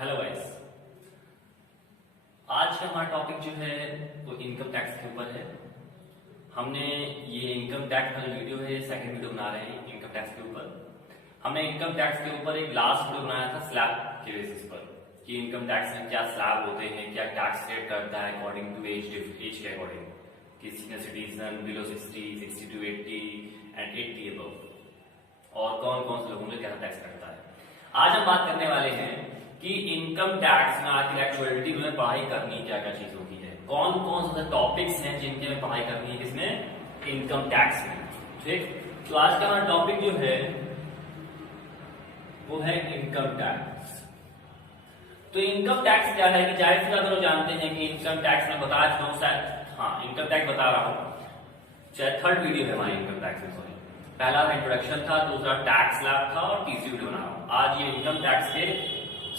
Hello guys. आज का हमारा टॉपिक जो है वो इनकम टैक्स के ऊपर है। हमने ये इनकम टैक्स का जो वीडियो है सेकंड वीडियो बना रहे हैं इनकम टैक्स के ऊपर। हमने इनकम टैक्स के ऊपर एक लास्ट वीडियो बनाया था स्लैब के बेसिस पर कि इनकम टैक्स में क्या स्लैब होते हैं, क्या टैक्स रेट करता है अकॉर्डिंग टू एज के अकॉर्डिंग, कि senior citizen below 60, 60 to 80 and 80 above, और कौन कौन से लोगों में क्या टैक्स करता है। आज हम बात करने वाले हैं कि इनकम टैक्स में आखिर एक्चुअलिटी में पढ़ाई करनी क्या क्या चीज होती है, कौन कौन से टॉपिक्स हैं जिनके में पढ़ाई करनी है किसमें, इनकम टैक्स में। ठीक, तो आज का हमारा टॉपिक जो है वो है इनकम टैक्स। तो इनकम टैक्स क्या है कि जाहिर सी बात लोग जानते हैं कि इनकम टैक्स में बता चुका हूं शायद, हाँ इनकम टैक्स बता रहा हूं, चाहे थर्ड वीडियो है हमारी इनकम टैक्स में। सॉरी, पहला इंट्रोडक्शन था, दूसरा टैक्स लैब था और तीसरी वीडियो बना रहा हूं। आज ये इनकम टैक्स के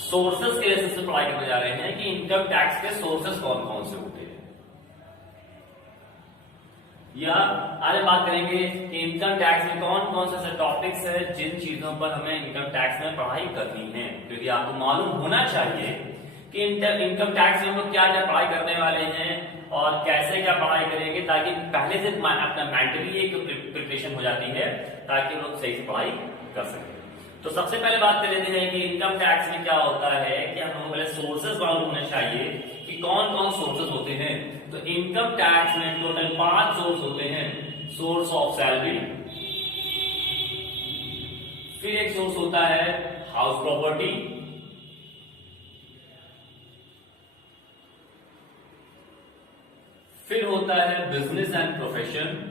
सोर्सेस के बेसिस पे पढ़ाई करने जा रहे हैं कि इनकम टैक्स के सोर्सेस कौन कौन से होते हैं, या आज हम बात करेंगे कि इनकम टैक्स में कौन कौन से ऐसे टॉपिक्स है जिन चीजों पर हमें इनकम टैक्स में पढ़ाई करनी है, क्योंकि आपको मालूम होना चाहिए कि इनकम टैक्स में हम लोग क्या क्या पढ़ाई करने वाले हैं और कैसे क्या पढ़ाई करेंगे, ताकि पहले से अपना मेंटली एक प्रिपरेशन हो जाती है ताकि लोग सही से पढ़ाई कर सके। तो सबसे पहले बात कर लेते हैं कि इनकम टैक्स में क्या होता है कि हम लोगों को पहले सोर्सेस मालूम होने चाहिए कि कौन कौन सोर्सेस होते हैं। तो इनकम टैक्स में टोटल 5 सोर्स होते हैं। सोर्स ऑफ सैलरी, फिर एक सोर्स होता है हाउस प्रॉपर्टी, फिर होता है बिजनेस एंड प्रोफेशन,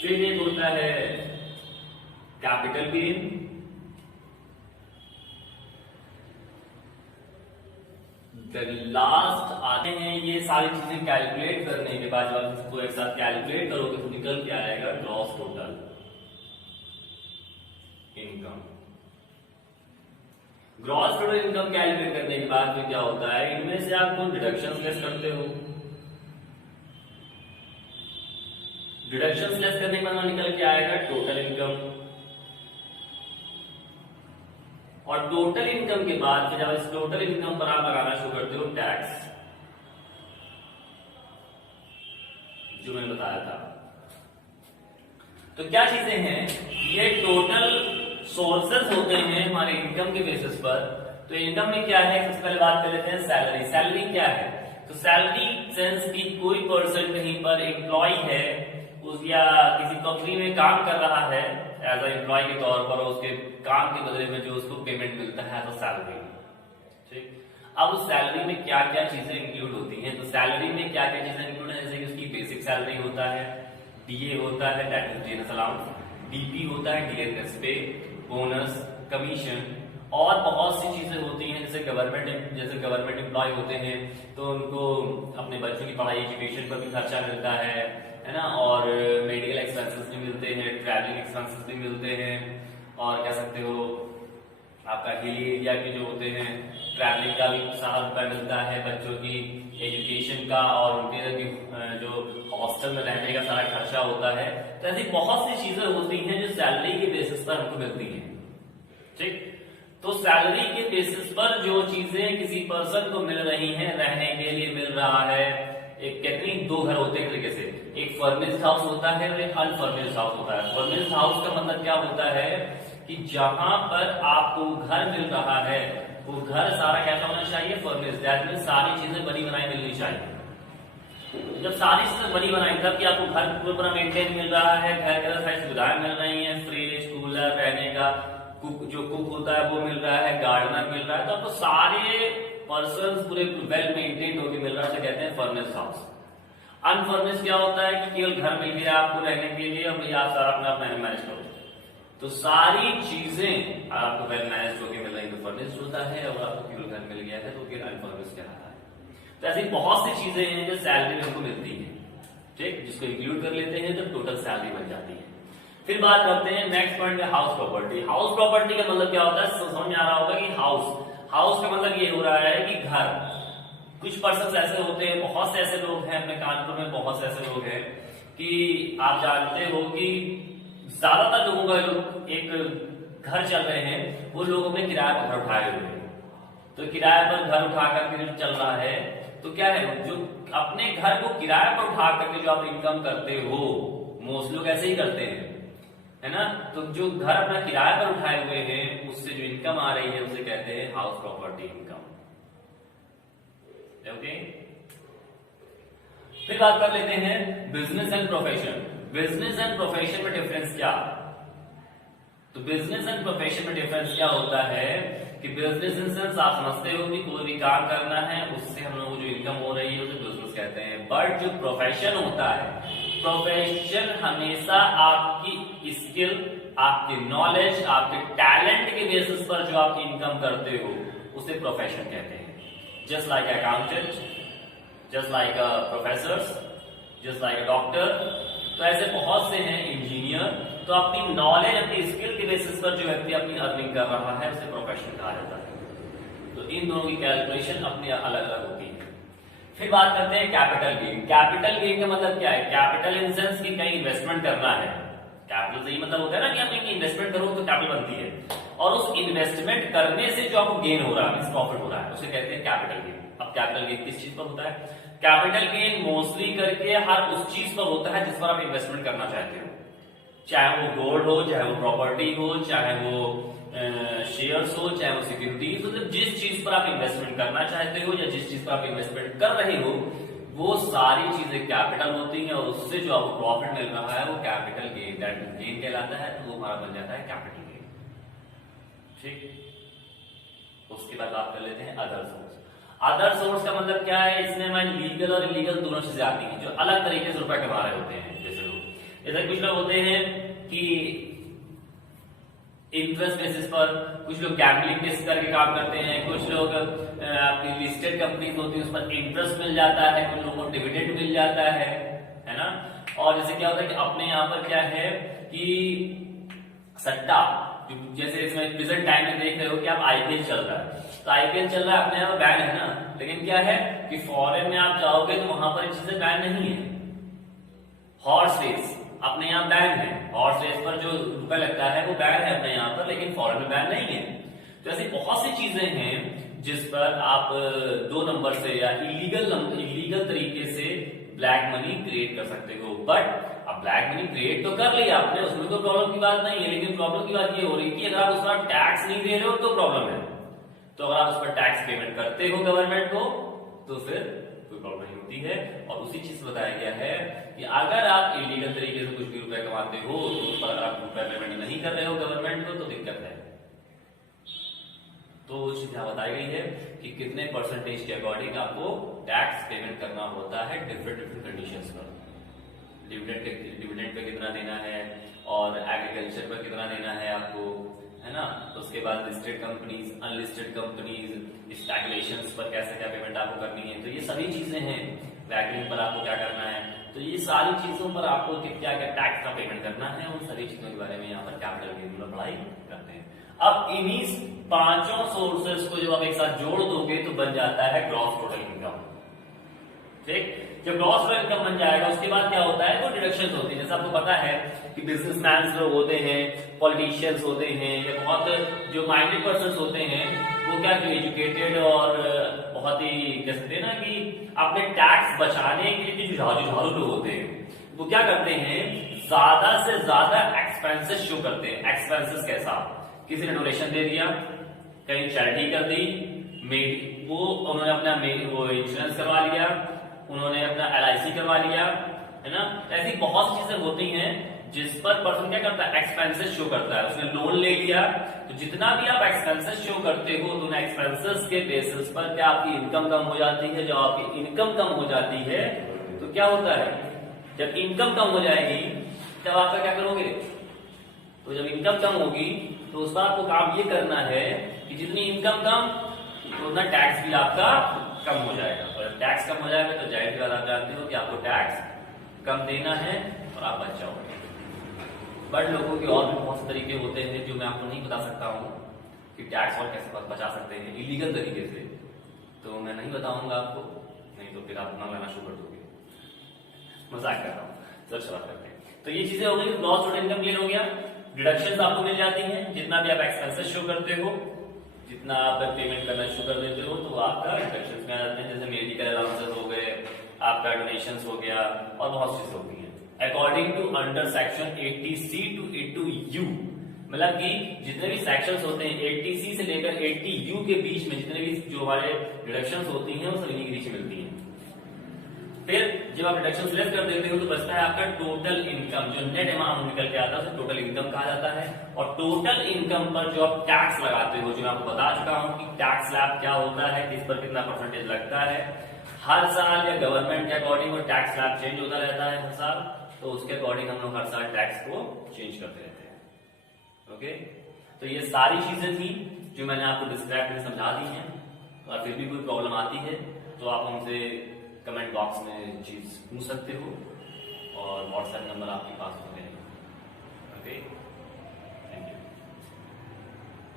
फिर एक होता है कैपिटल गेन, लास्ट आते हैं ये सारी चीजें कैलकुलेट करने के बाद जब आप इसको एक साथ कैलकुलेट करोगे तो निकल के आएगा gross total income. Gross total income calculate करने के बाद फिर क्या होता है, इनमें से आप कुछ डिडक्शन लेस करते हो, डिडक्शन लेस करने के बाद निकल के आएगा टोटल इनकम, और टोटल इनकम के बाद फिर जब इस टोटल इनकम पर आप लगाना शुरू करते हो टैक्स, जो मैंने बताया था। तो क्या चीजें हैं, ये टोटल सोर्सेस होते हैं हमारे इनकम के बेसिस पर। तो इनकम में क्या है, सबसे पहले बात कर लेते हैं सैलरी। सैलरी क्या है, तो सैलरी सेंस की कोई पर्सन कहीं पर एम्प्लॉय है उस या किसी कंपनी में काम कर रहा है एज ए एम्प्लॉय के तौर पर, उसके काम के बदले में जो उसको पेमेंट मिलता है तो सैलरी। ठीक, अब उस सैलरी में क्या क्या चीजें इंक्लूड होती हैं, तो सैलरी में क्या क्या चीजें इंक्लूड है, जैसे कि उसकी बेसिक सैलरी होता है, डीए होता है that is dinner allowance, DP होता है डियरनेस पे, बोनस, कमीशन, और बहुत सी चीजें होती हैं जैसे गवर्नमेंट एम्प्लॉय होते हैं तो उनको अपने बच्चों की पढ़ाई एजुकेशन पर भी खर्चा मिलता है ना, और मेडिकल एक्सपेंसेस भी मिलते हैं, ट्रैवलिंग एक्सपेंसेस भी मिलते हैं, और कह सकते हो आपका हिली एरिया के जो होते हैं ट्रैवलिंग का भी सारा रुपया मिलता है, बच्चों की एजुकेशन का और उनके भी जो हॉस्टल में रहने का सारा खर्चा होता है। तो ऐसी बहुत सी चीजें होती हैं जो सैलरी के बेसिस पर हमको मिलती हैं। ठीक, तो सैलरी के बेसिस पर जो चीजें किसी पर्सन को मिल रही हैं, रहने के लिए मिल रहा है, एक कहते हैं 2 घर होते हैं तरीके से, एक फर्निश्ड हाउस होता है और एक अनफर्निश्ड हाउस होता है। फर्निश्ड हाउस का मतलब क्या होता है कि जहां पर आपको घर मिल रहा है वो घर सारा कैसा होना चाहिए, फर्निश्ड, दैट मींस सारी चीजें बनी बनाई मिलनी चाहिए। जब सारी चीजें बनी बनाई तब कि आपको घर पूरा मेंटेन मिल रहा है, घर के अंदर सारी सुविधाएं मिल रही हैं, फ्रिज, कूलर, रहने का कुक होता है वो मिल रहा है, गार्डनर मिल रहा है, तो आपको सारे पर्सन पूरे वेल मेंटेन्ड होकर मिल रहा है, कहते हैं फर्निश्ड हाउस। अनफर्निश्ड क्या होता है कि केवल घर मिल गया आपको रहने के लिए और भैया आप सारा अपना मैनेज करो, तो सारी चीजें आपको वेल मैनेज होकर मिल रही तो फर्निश्ड होता है, और आपको केवल घर मिल गया है तो फिर अनफर्निश्ड कहलाता है। तो ऐसी बहुत सी चीजें हैं जो सैलरी में हमको मिलती है। ठीक, जिसको इंक्लूड कर लेते हैं तो टोटल सैलरी बन जाती है। फिर बात करते हैं नेक्स्ट पॉइंट है हाउस प्रॉपर्टी। हाउस प्रॉपर्टी का मतलब क्या होता है, समझ में आ रहा होगा कि हाउस का मतलब ये हो रहा है कि घर। कुछ पर्सन ऐसे होते हैं, बहुत से ऐसे लोग हैं अपने कानपुर में, बहुत से ऐसे लोग हैं कि आप जानते हो कि ज्यादातर लोगों का जो एक घर चल रहे हैं वो लोग अपने किराए पर घर उठाए हुए हैं। तो किराए पर घर उठा करके जो चल रहा है, तो क्या है, जो अपने घर को किराए पर उठा करके जो आप इनकम करते हो, मोस्ट लोग ऐसे ही करते हैं, है ना। तो जो घर अपना किराए पर उठाए हुए हैं उससे जो इनकम आ रही है उसे कहते हैं हाउस प्रॉपर्टी इनकम। ओके, फिर बात कर लेते हैं business and profession. Business and profession में डिफरेंस क्या? तो बिजनेस एंड प्रोफेशन में डिफरेंस क्या होता है कि बिजनेस इन सेंस आप समझते हो कि कोई भी काम करना है, उससे हम लोग को जो इनकम हो रही है उसे बिजनेस कहते हैं। बट जो प्रोफेशन होता है, प्रोफेशन हमेशा आपकी स्किल, आपकी नॉलेज, आपके टैलेंट के बेसिस पर जो आप इनकम करते हो उसे प्रोफेशन कहते हैं। Just like accountant, just like professors, just like doctor, तो ऐसे बहुत से हैं इंजीनियर। तो अपनी नॉलेज, अपनी स्किल के बेसिस पर जो व्यक्ति अपनी अर्निंग कर रहा है उसे प्रोफेशन कहा जाता है। तो इन दोनों की कैलकुलेशन अपनी अलग अलग होती है। फिर बात करते हैं कैपिटल गेन। कैपिटल गेन का मतलब क्या है? कैपिटल इन सेंस कि कहीं इन्वेस्टमेंट करना है। कैपिटल से ही मतलब होता है ना कि आप कहीं इन्वेस्टमेंट करो तो कैपिटल बनती है, और उस इन्वेस्टमेंट करने से जो आपको गेन हो रहा है, प्रॉफिट हो रहा है, उसे कहते हैं कैपिटल गेन। अब कैपिटल गेन किस चीज पर होता है? कैपिटल गेन मोस्टली करके हर उस चीज पर होता है जिस पर आप इन्वेस्टमेंट करना चाहते हो, चाहे वो गोल्ड हो, चाहे वो प्रॉपर्टी हो, चाहे वो शेयर्स हो, चाहे वो सिक्योरिटीज हो। जिस चीज पर आप इन्वेस्टमेंट करना चाहते हो या जिस चीज पर आप इन्वेस्टमेंट कर रहे हो वो सारी चीजें कैपिटल होती हैं, और उससे जो आपको प्रॉफिट मिल रहा है वो कैपिटल गेन, दैट गेन कहलाता है। तो वो हमारा बन जाता है कैपिटल गेन। ठीक, उसके बाद बात कर लेते हैं अदर सोर्स। अदर सोर्स का मतलब क्या है? इसमें हमारे लीगल और इलीगल दोनों चीजें आती हैं जो अलग तरीके से रुपए कमा रहे होते हैं। जैसे कुछ लोग होते हैं कि इंटरेस्ट बेसिस पर, कुछ लोग गैम्बलिंग बेसिस करके काम करते हैं, कुछ लोग अपनी लिस्टेड कंपनी होती है उस पर इंटरेस्ट मिल जाता है, कुछ लोगों को डिविडेंड मिल जाता है ना। और जैसे क्या होता है कि अपने यहाँ पर क्या है कि सट्टा, जैसे इसमें प्रेजेंट टाइम में देख रहे हो कि आप आईपीएल चल रहा है, तो आईपीएल चल रहा है, अपने यहाँ बैन है ना, लेकिन क्या है कि फॉरेन में आप जाओगे तो वहां पर चीजें बैन नहीं है। हॉर्स रेस अपने यहाँ बैन है, हॉर्स रेस पर जो रुपए लगता है वो बैन है अपने यहाँ पर, लेकिन फॉरेन में बैन नहीं है। तो ऐसी बहुत सी चीजें हैं जिस पर आप 2 नंबर से या इलीगल तरीके से ब्लैक मनी क्रिएट कर सकते हो। बट अब ब्लैक मनी क्रिएट तो कर लिया आपने, उसमें कोई प्रॉब्लम की बात नहीं है, लेकिन प्रॉब्लम की बात ये हो रही है कि अगर आप उस पर टैक्स नहीं दे रहे हो तो प्रॉब्लम है। तो अगर आप उस पर टैक्स पेमेंट करते हो गवर्नमेंट को तो फिर कोई प्रॉब्लम नहीं होती है। और उसी चीज बताया गया है कि अगर आप इलीगल तरीके से कुछ भी रुपए कमाते हो तो उस पर अगर आप रुपए पेमेंट नहीं कर रहे हो गवर्नमेंट को तो दिक्कत है। तो चीज यहाँ बताई गई है कि कितने परसेंटेज के अकॉर्डिंग आपको टैक्स पेमेंट करना होता है डिफरेंट कंडीशंस पर। डिविडेंड पे कितना देना है और एग्रीकल्चर पर कितना देना है आपको, है ना। तो उसके बाद listed companies, unlisted companies, speculations पर कैसे क्या पेमेंट आपको करनी है, तो ये सभी चीजें हैं। वैक्यूम पर आपको क्या करना है, तो ये सारी चीजों पर आपको क्या क्या टैक्स का पेमेंट करना है, उन सारी चीजों के बारे में यहाँ पर कैपिटल गेन पर पढ़ाई करते हैं। अब इन्हीं 5 सोर्सेस को जब आप एक साथ जोड़ दोगे तो बन जाता है ग्रॉस टोटल इनकम। ठीक, जब ग्रॉस टोटल इनकम बन जाएगा उसके बाद क्या होता है, वो डिडक्शंस होती है। जैसे आपको पता है कि बिजनेसमैन लोग होते हैं, पॉलिटिशियंस होते हैं, या बहुत जो माइंडेड पर्सन होते हैं, वो क्या जो एजुकेटेड और बहुत ही कहते हैं ना कि अपने टैक्स बचाने के लिए जुझारू लोग होते हैं, वो क्या करते हैं, ज्यादा से ज्यादा एक्सपेंसेस शो करते हैं। एक्सपेंसेस कैसा, किसी ने डोनेशन दे दिया, कहीं चैरिटी कर दी, वो उन्होंने अपना वो इंश्योरेंस करवा लिया, उन्होंने अपना LIC करवा लिया, है ना। ऐसी बहुत सी चीजें होती हैं जिस पर पर्सन क्या करता है, एक्सपेंसेस शो करता है। उसने लोन ले लिया, तो जितना भी आप एक्सपेंसेस शो करते हो तो उन एक्सपेंसेस के बेसिस पर क्या आपकी इनकम कम हो जाती है। जब आपकी इनकम कम हो जाती है तो क्या होता है, जब इनकम कम हो जाएगी तब आपका क्या करोगे, तो जब इनकम कम होगी तो उस पर आपको काम ये करना है कि जितनी इनकम कम उतना टैक्स भी आपका कम हो जाएगा। और जब टैक्स कम हो जाएगा तो जाहिर सी बात आप जानते हो कि आपको टैक्स कम देना है और आप बच जाओगे। बट लोगों के और भी बहुत से तरीके होते हैं जो मैं आपको नहीं बता सकता हूँ कि टैक्स और कैसे बचा सकते हैं इलीगल तरीके से, तो मैं नहीं बताऊंगा आपको, नहीं तो फिर आप अपना लाना शुरू कर दोगे। मजाक कर रहा हूँ। चला करते हैं। तो ये चीजें हो गई, ग्रॉस टोटल इनकम क्लियर हो गया। डिडक्शंस आपको मिल जाती हैं, जितना भी आप एक्सपेंसेस शो करते हो, जितना आप पेमेंट करना शुरू कर देते हो तो आपका डिडक्शंस में आ जाते हैं, जैसे मेडिकल अलाउंसेस हो गए, आपका डोनेशंस हो गया और बहुत चीजें होती हैं। According to under section 80C to 82U, मतलब कि जितने भी सेक्शंस होते हैं 80C से लेकर 80U के बीच में जितने भी जो हमारे डिडक्शंस होती हैं वो सब इन्हीं के नीचे मिलती हैं। फिर जब आप डिडक्शन लेस कर देते हो तो बचता है आपका टोटल इनकम, जो नेट अमाउंट निकल के आता है उसे टोटल इनकम कहा जाता है। और टोटल इनकम पर जो आप टैक्स लगाते हो, जो मैं आपको बता चुका हूं कि टैक्स स्लैब क्या होता है, किस पर कितना परसेंटेज लगता है, हर साल या गवर्नमेंट के अकॉर्डिंग वो टैक्स स्लैब चेंज होता रहता है हर साल, तो उसके अकॉर्डिंग हम लोग हर साल टैक्स को चेंज करते रहते हैं। ओके, तो ये सारी चीजें थी जो मैंने आपको डिस्क्राइब में समझा दी हैं। और फिर भी कोई प्रॉब्लम आती है तो आप हमसे कमेंट बॉक्स में चीज पूछ सकते हो और व्हाट्सएप नंबर आपके पास